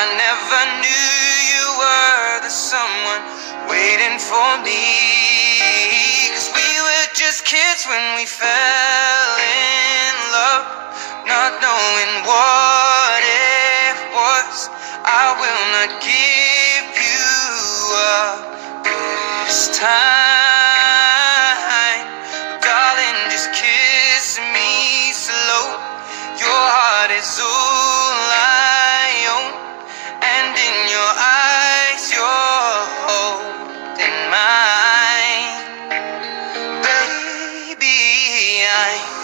I never knew you were the someone waiting for me. 'Cause we were just kids when we fell in love, not knowing what it was. I will not give you up this time, darling, just kiss me slow. Your heart is all I own, and in your eyes you're holding mine. Baby, I'm